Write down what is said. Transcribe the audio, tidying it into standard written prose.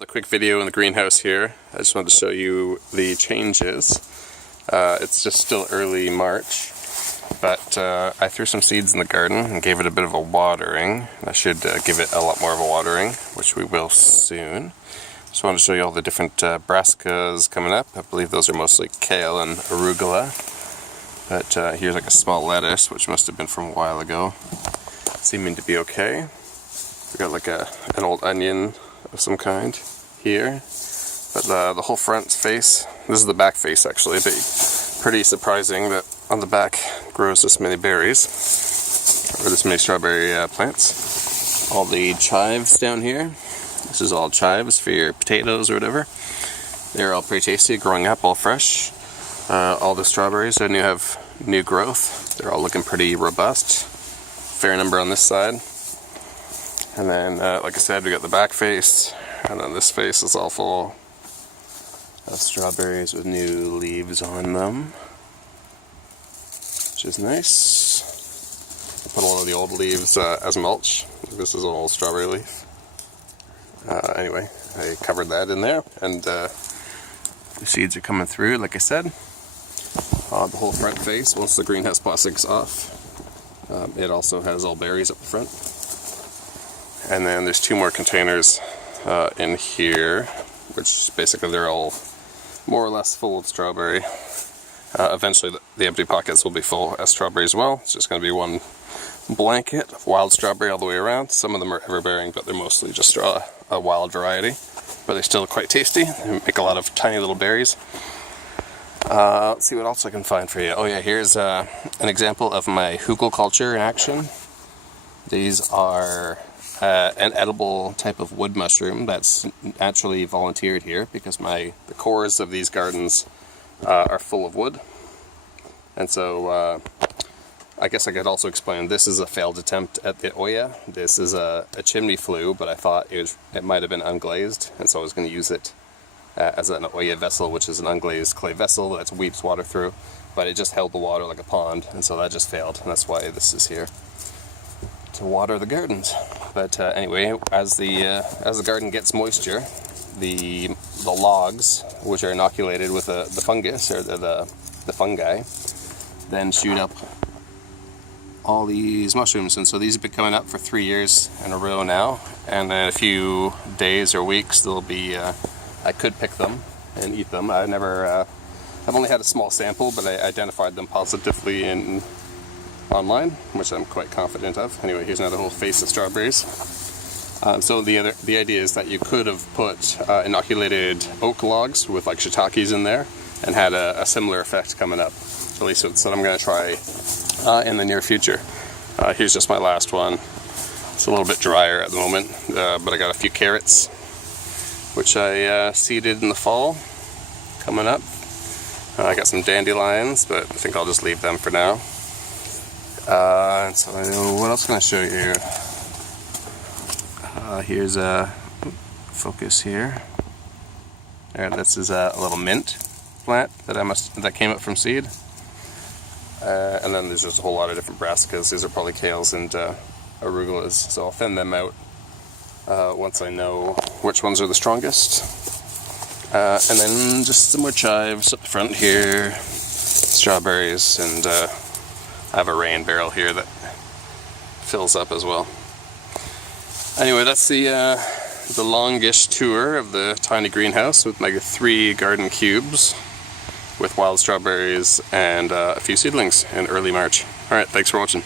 A quick video in the greenhouse here. I just wanted to show you the changes. It's just still early March, but I threw some seeds in the garden and gave it a bit of a watering. I should give it a lot more of a watering, which we will soon. Just wanted to show you all the different brassicas coming up. I believe those are mostly kale and arugula. But here's like a small lettuce, which must have been from a while ago. Seeming to be okay. We got like an old onion of some kind here, but the whole front face, this is the back face actually, but pretty surprising that on the back grows this many berries, or this many strawberry plants. All the chives down here, this is all chives for your potatoes or whatever. They're all pretty tasty, growing up all fresh. All the strawberries that have new growth, they're all looking pretty robust. Fair number on this side. And then, like I said, we got the back face, and then this face is all full of strawberries with new leaves on them, which is nice. I put a lot of the old leaves as mulch. This is an old strawberry leaf. Anyway, I covered that in there, and the seeds are coming through, like I said. The whole front face, once the greenhouse plastic's off, it also has all berries up the front. And then there's two more containers in here, which basically they're all more or less full of strawberry. Eventually the empty pockets will be full as strawberry as well. It's just going to be one blanket of wild strawberry all the way around. Some of them are everbearing, but they're mostly just a wild variety. But they're still quite tasty. They make a lot of tiny little berries. Let's see what else I can find for you. Oh yeah, here's an example of my hugelkultur in action. These are an edible type of wood mushroom that's naturally volunteered here because the cores of these gardens are full of wood. And so I guess I could also explain this is a failed attempt at the Oya. This is a chimney flue, but I thought it might have been unglazed, and so I was going to use it as an Oya vessel, which is an unglazed clay vessel that weeps water through, but it just held the water like a pond, and so that just failed, and that's why this is here, to water the gardens. But anyway, as the garden gets moisture, the logs, which are inoculated with the fungus, or the fungi, then shoot up all these mushrooms. And so these have been coming up for 3 years in a row now, and in a few days or weeks there'll be I could pick them and eat them. I've only had a small sample, but I identified them positively online, which I'm quite confident of. Anyway, here's another whole face of strawberries. So the idea is that you could have put inoculated oak logs with like shiitakes in there and had a similar effect coming up. At least it's what I'm going to try in the near future. Here's just my last one. It's a little bit drier at the moment, but I got a few carrots, which I seeded in the fall, coming up. I got some dandelions, but I think I'll just leave them for now. And so what else can I show you? Here's a focus here. And this is a little mint plant that came up from seed. And then there's just a whole lot of different brassicas. These are probably kales and arugulas. So I'll thin them out once I know which ones are the strongest. And then just some more chives up the front here, strawberries, and I have a rain barrel here that fills up as well. Anyway, that's the longish tour of the tiny greenhouse with my 3 garden cubes with wild strawberries and a few seedlings in early March. Alright, thanks for watching.